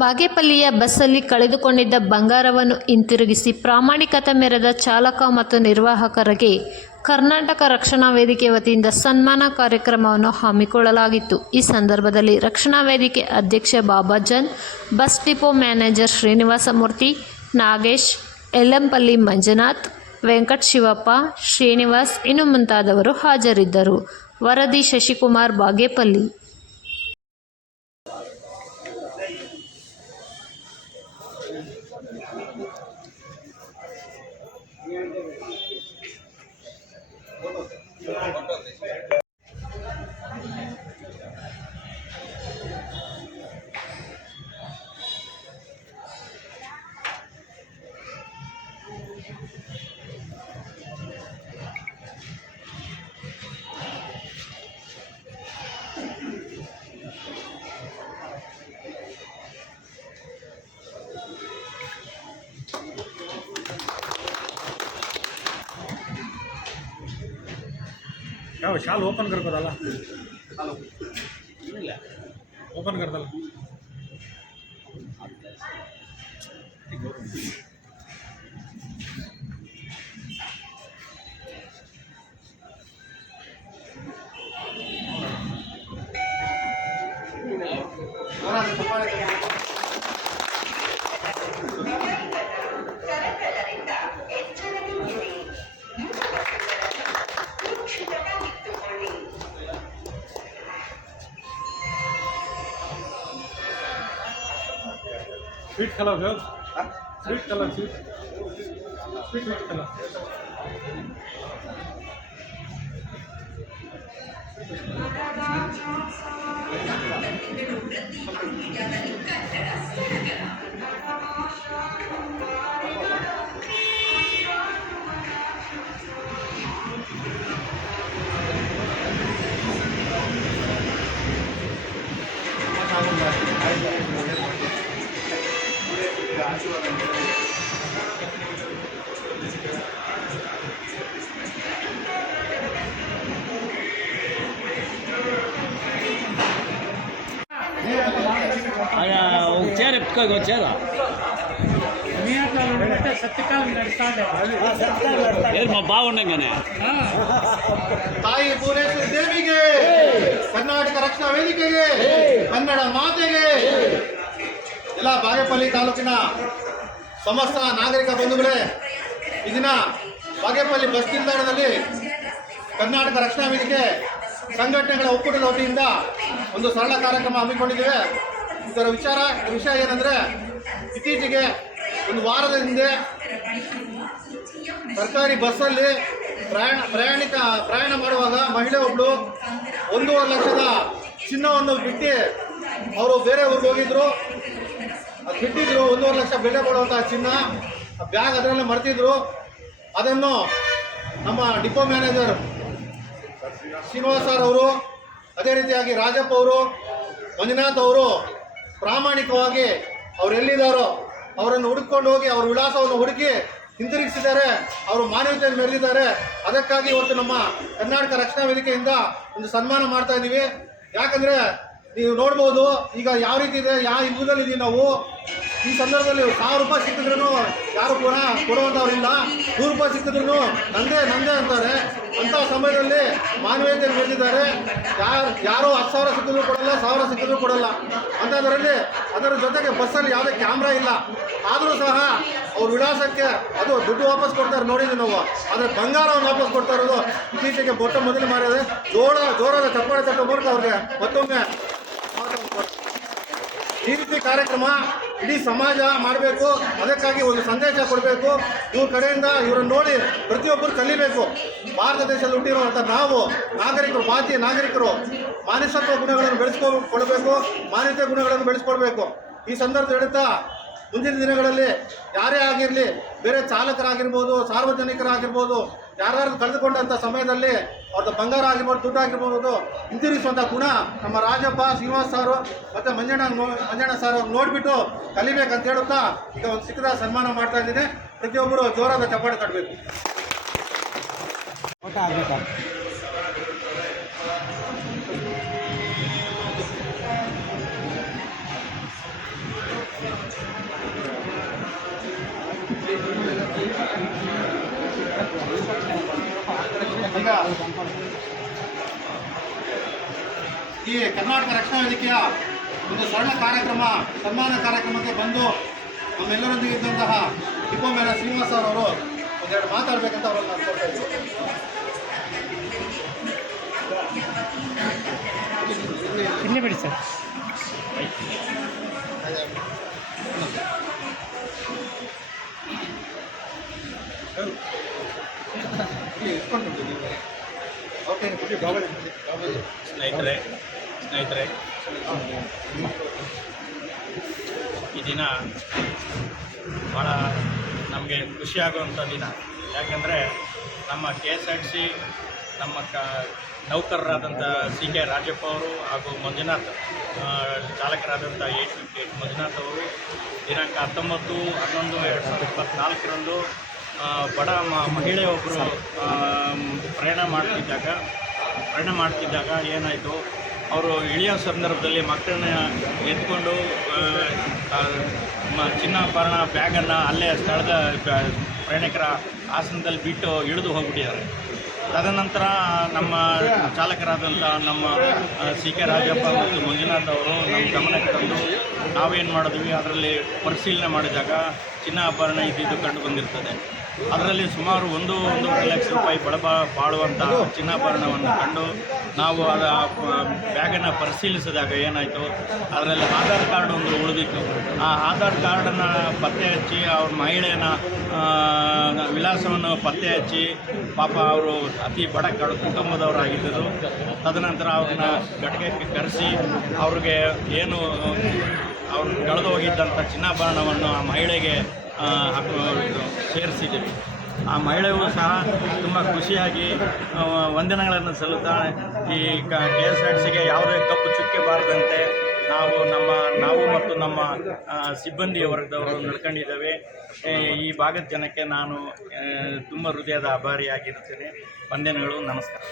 ಬಾಗೇಪಲ್ಲಿಯ ಬಸ್ಸಲ್ಲಿ ಕಳೆದುಕೊಂಡಿದ್ದ ಬಂಗಾರವನ್ನು ಹಿಂತಿರುಗಿಸಿ ಪ್ರಾಮಾಣಿಕತೆ ಮೆರೆದ ಚಾಲಕ ಮತ್ತು ನಿರ್ವಾಹಕರಿಗೆ ಕರ್ನಾಟಕ ರಕ್ಷಣಾ ವೇದಿಕೆ ವತಿಯಿಂದ ಸನ್ಮಾನ ಕಾರ್ಯಕ್ರಮವನ್ನು ಹಮ್ಮಿಕೊಳ್ಳಲಾಗಿತ್ತು. ಈ ಸಂದರ್ಭದಲ್ಲಿ ರಕ್ಷಣಾ ವೇದಿಕೆ ಅಧ್ಯಕ್ಷ Babajan, bus depot manager Srinivasamurthy, Nagesh, Yallampalli Manjunath, Venkat Shivappa, Srinivas ಇನ್ನು ಮುಂತಾದವರು ಹಾಜರಿದ್ದರು. ವರದಿ ಶಶಿಕುಮಾರ್, ಬಾಗೇಪಲ್ಲಿ. ಯಾವ ಶಾಲ್ ಓಪನ್ करतोದಲ್ಲ ಓಪನ್ करतಲ್ಲ स्वीट कलर है, sweet colour, sweet colour. Chair chair బాగుండగానే ತಾಯಿ ಭುವನೇಶ್ವರಿ ದೇವಿಗೆ, ಕರ್ನಾಟಕ ರಕ್ಷಣಾ ವೇದಿಕೆಗೆ, ಕನ್ನಡ ಮಾತೆಗೆ, ಎಲ್ಲ ಬಾಗೇಪಲ್ಲಿ ತಾಲೂಕಿನ ಸಮಸ್ತ ನಾಗರಿಕ ಬಂಧುಗಳೇ, ಈ ದಿನ ಬಾಗೇಪಲ್ಲಿ ಬಸ್ ನಿಲ್ದಾಣದಲ್ಲಿ ಕರ್ನಾಟಕ ರಕ್ಷಣಾ ವೇದಿಕೆ ಸಂಘಟನೆಗಳ ಒಕ್ಕೂಟದ ವತಿಯಿಂದ ಒಂದು ಸರಳ ಕಾರ್ಯಕ್ರಮ ಹಮ್ಮಿಕೊಂಡಿದ್ದೇವೆ. ಇದರ ವಿಷಯ ಏನಂದರೆ, ಇತ್ತೀಚೆಗೆ ಒಂದು ವಾರದ ಹಿಂದೆ ಸರ್ಕಾರಿ ಬಸ್ಸಲ್ಲಿ ಪ್ರಯಾಣ ಮಾಡುವಾಗ ಮಹಿಳೆ ಒಬ್ಬಳು 1.5 ಲಕ್ಷದ ಚಿನ್ನವನ್ನು ಬಿಟ್ಟು ಅವರು ಬೇರೆ ಊರಿಗೆ ಹೋಗಿದ್ರು. ಅದು ಬಿಟ್ಟಿದ್ರು 1.5 ಲಕ್ಷ ಬೆಲೆ ಕೊಡುವಂತಹ ಚಿನ್ನ, ಬ್ಯಾಗ್ ಅದರಲ್ಲೇ ಮರ್ತಿದ್ರು. ಅದನ್ನು ನಮ್ಮ ಡಿಪೋ ಮ್ಯಾನೇಜರ್ ಶ್ರೀನಿವಾಸ್ ಸರ್ ಅವರು, ಅದೇ ರೀತಿಯಾಗಿ ರಾಜಪ್ಪ ಅವರು, ಮಂಜುನಾಥ್ ಅವರು ಪ್ರಾಮಾಣಿಕವಾಗಿ ಅವರು ಎಲ್ಲಿದ್ದಾರೋ ಅವರನ್ನು ಹುಡುಕೊಂಡು ಹೋಗಿ ಅವ್ರ ವಿಳಾಸವನ್ನು ಹುಡುಕಿ ಹಿಂತಿರುಗಿಸಿದ್ದಾರೆ. ಅವರು ಮಾನವೀಯತೆಯನ್ನು ಮೆರೆದಿದ್ದಾರೆ. ಅದಕ್ಕಾಗಿ ಇವತ್ತು ನಮ್ಮ ಕರ್ನಾಟಕ ರಕ್ಷಣಾ ವೇದಿಕೆಯಿಂದ ಒಂದು ಸನ್ಮಾನ ಮಾಡ್ತಾ ಇದ್ದೀವಿ. ಯಾಕಂದರೆ ನೀವು ನೋಡ್ಬೋದು ಈಗ ಯಾವ ರೀತಿ ಇದೆ, ಯಾವ ಯುಗದಲ್ಲಿದ್ದೀವಿ ನಾವು. ಈ ಸಂದರ್ಭದಲ್ಲಿ 1000 ರೂಪಾಯಿ ಸಿಕ್ಕಿದ್ರೂ ಯಾರು ಕೂಡ ಕೊಡುವಂಥವ್ರಿಲ್ಲ. 100 ರೂಪಾಯಿ ಸಿಕ್ಕಿದ್ರೂ ನಂದೇ ಅಂತಾರೆ. ಅಂಥ ಸಮಯದಲ್ಲಿ ಮಾನವೀಯತೆಯನ್ನು ಮೆರೆದಿದ್ದಾರೆ. ಯಾರು 10,000 ಸಿಕ್ಕಿದ್ರು ಕೊಡಲ್ಲ, 1000 ಸಿಕ್ಕಿದ್ರು ಕೊಡಲ್ಲ. ಅಂಥದ್ರಲ್ಲಿ ಅದರ ಜೊತೆಗೆ ಬಸ್ಸಲ್ಲಿ ಯಾವುದೇ ಕ್ಯಾಮ್ರಾ ಇಲ್ಲ. ಆದರೂ ಸಹ ಅವ್ರ ವಿಳಾಸಕ್ಕೆ ಅದು ದುಡ್ಡು ವಾಪಸ್ ಕೊಡ್ತಾರೆ, ನೋಡಿದ್ವಿ ನಾವು. ಆದರೆ ಬಂಗಾರವನ್ನು ವಾಪಸ್ ಕೊಡ್ತಾ ಇರೋದು ಇತ್ತೀಚೆಗೆ ಮೊದಲು ಮಾಡಿದೆ. ಜೋರಾದ ಚಪ್ಪಾಳೆ ತಟ್ಟೋ ಮೂಲಕ ಅವ್ರಿಗೆ ಮತ್ತೊಮ್ಮೆ ಈ ರೀತಿ ಕಾರ್ಯಕ್ರಮ ಇಡೀ ಸಮಾಜ ಮಾಡಬೇಕು. ಅದಕ್ಕಾಗಿ ಒಂದು ಸಂದೇಶ ಕೊಡಬೇಕು. ಇವ್ರ ಕಡೆಯಿಂದ ಇವರನ್ನು ನೋಡಿ ಪ್ರತಿಯೊಬ್ಬರು ಕಲಿಬೇಕು. ಭಾರತ ದೇಶದಲ್ಲಿ ಹುಟ್ಟಿರುವಂಥ ನಾವು ನಾಗರಿಕರು, ಭಾರತೀಯ ನಾಗರಿಕರು ಮಾನವತ್ವ ಗುಣಗಳನ್ನು ಬೆಳೆಸ್ಕೊಳ್ಬೇಕು, ಮಾನವೀಯತೆ ಗುಣಗಳನ್ನು ಬೆಳೆಸ್ಕೊಳ್ಬೇಕು. ಈ ಸಂದರ್ಭ ಹೇಳುತ್ತಾ, ಮುಂದಿನ ದಿನಗಳಲ್ಲಿ ಯಾರೇ ಆಗಿರಲಿ, ಬೇರೆ ಚಾಲಕರಾಗಿರ್ಬೋದು, ಸಾರ್ವಜನಿಕರಾಗಿರ್ಬೋದು, ಯಾರು ಕಳೆದುಕೊಂಡಂಥ ಸಮಯದಲ್ಲಿ ಅವ್ರದ್ದು ಬಂಗಾರ ಆಗಿರ್ಬೋದು, ದುಡ್ಡು ಆಗಿರ್ಬೋದು, ಹಿಂದಿರುಗಿಸುವಂಥ ಗುಣ ನಮ್ಮ ರಾಜಪ್ಪ, ಶ್ರೀನಿವಾಸ್ ಸಾರು ಮತ್ತು ಮಂಜಣ್ಣ ಸರ್ ಅವ್ರು ನೋಡಿಬಿಟ್ಟು ಕಲಿಬೇಕಂತ ಹೇಳುತ್ತಾ ಈಗ ಒಂದು ಸಿಕ್ಕದ ಸನ್ಮಾನ ಮಾಡ್ತಾ ಇದ್ದೀನಿ. ಪ್ರತಿಯೊಬ್ಬರು ಜೋರಾದ ಚಪ್ಪಾಳೆ ತಟ್ಟಬೇಕು. ಈಗ ಈ ಕರ್ನಾಟಕ ರಕ್ಷಣಾ ವೇದಿಕೆಯ ಒಂದು ಸರಳ ಕಾರ್ಯಕ್ರಮ, ಸನ್ಮಾನ ಕಾರ್ಯಕ್ರಮಕ್ಕೆ ಬಂದು ನಮ್ಮೆಲ್ಲರೊಂದಿಗೆ ಇದ್ದಂತಹ ಡಿಪೋ ಮೇಲ ಶ್ರೀನಿವಾಸ್ ಅವರು ಒಂದೆರಡು ಮಾತಾಡಬೇಕಂತ ಅವರನ್ನು ಅನ್ಕೊಳ್ತಾ ಇದ್ದೀವಿ. ಇಲ್ಲೇ ಬಿಡಿ ಸರ್. ಸ್ನೇಹಿತರೆ ಈ ದಿನ ಭಾಳ ನಮಗೆ ಖುಷಿಯಾಗುವಂಥ ದಿನ. ಯಾಕೆಂದರೆ ನಮ್ಮ KSRTC ನಮ್ಮ ನೌಕರರಾದಂಥ CK ರಾಜಪ್ಪ ಅವರು ಹಾಗೂ ಮಂಜುನಾಥ್ ಚಾಲಕರಾದಂಥ 858 ಮಂಜುನಾಥ್ ಅವರು ದಿನಾಂಕ 19/11/2024 ಬಡ ಮಹಿಳೆಯೊಬ್ಬರು ಪ್ರಯಾಣ ಮಾಡ್ತಿದ್ದಾಗ ಏನಾಯಿತು, ಅವರು ಇಳಿಯೋ ಸಂದರ್ಭದಲ್ಲಿ ಮಕ್ಕಳನ್ನ ಎತ್ಕೊಂಡು ಚಿನ್ನಾಭರಣ ಬ್ಯಾಗನ್ನು ಅಲ್ಲೇ ಸ್ಥಳದ ಪ್ರಯಾಣಿಕರ ಆಸನದಲ್ಲಿ ಬಿಟ್ಟು ಇಳಿದು ಹೋಗ್ಬಿಟ್ಟಿದ್ದಾರೆ. ತದನಂತರ ನಮ್ಮ ಚಾಲಕರಾದಂಥ ನಮ್ಮ CK ರಾಜಪ್ಪ ಮತ್ತು ಮಂಜುನಾಥ್ ಅವರು ನಮ್ಮ ಗಮನಕ್ಕೆ ತಂದು ನಾವೇನು ಮಾಡಿದ್ವಿ, ಅದರಲ್ಲಿ ಪರಿಶೀಲನೆ ಮಾಡಿದಾಗ ಚಿನ್ನಾಭರಣ ಇದ್ದಿದ್ದು ಕಂಡು ಬಂದಿರ್ತದೆ. ಅದರಲ್ಲಿ ಸುಮಾರು 1.5 ಲಕ್ಷ ರೂಪಾಯಿ ಬಾಳುವಂಥ ಚಿನ್ನಾಭರಣವನ್ನು ಕಂಡು ನಾವು ಬ್ಯಾಗನ್ನು ಪರಿಶೀಲಿಸಿದಾಗ ಏನಾಯಿತು, ಅದರಲ್ಲಿ ಆಧಾರ್ ಕಾರ್ಡ್ ಒಂದು ಉಳಿದಿತ್ತು. ಆ ಆಧಾರ್ ಕಾರ್ಡನ್ನು ಪತ್ತೆ ಹಚ್ಚಿ ಅವ್ರ ಮಹಿಳೆಯನ ವಿಳಾಸವನ್ನು ಪತ್ತೆ ಹಚ್ಚಿ, ಪಾಪ ಅವರು ಅತಿ ಬಡ ಕುಟುಂಬದವರಾಗಿದ್ದರು. ತದನಂತರ ಅವ್ರನ್ನ ಘಟಕಕ್ಕೆ ಕರೆಸಿ ಅವ್ರಿಗೆ ಏನು ಅವ್ರು ಕಳೆದು ಹೋಗಿದ್ದಂಥ ಚಿನ್ನಾಭರಣವನ್ನು ಆ ಮಹಿಳೆಗೆ ಸೇರಿಸಿದ್ದೀವಿ. ಆ ಮಹಿಳೆಯೂ ಸಹ ತುಂಬ ಖುಷಿಯಾಗಿ ವಂದನೆಗಳನ್ನು ಸಲ್ಲುತ್ತಾ ಈ KSRTCಗೆ ಯಾವುದೇ ಕಪ್ಪು ಚುಕ್ಕೆ ಬಾರದಂತೆ ನಾವು ಮತ್ತು ನಮ್ಮ ಸಿಬ್ಬಂದಿ ವರ್ಗದವರು ನಡ್ಕೊಂಡಿದ್ದೇವೆ. ಈ ಭಾಗದ ಜನಕ್ಕೆ ನಾನು ತುಂಬ ಹೃದಯದ ಆಭಾರಿಯಾಗಿರ್ತೇನೆ. ವಂದನೆಗಳು, ನಮಸ್ಕಾರ.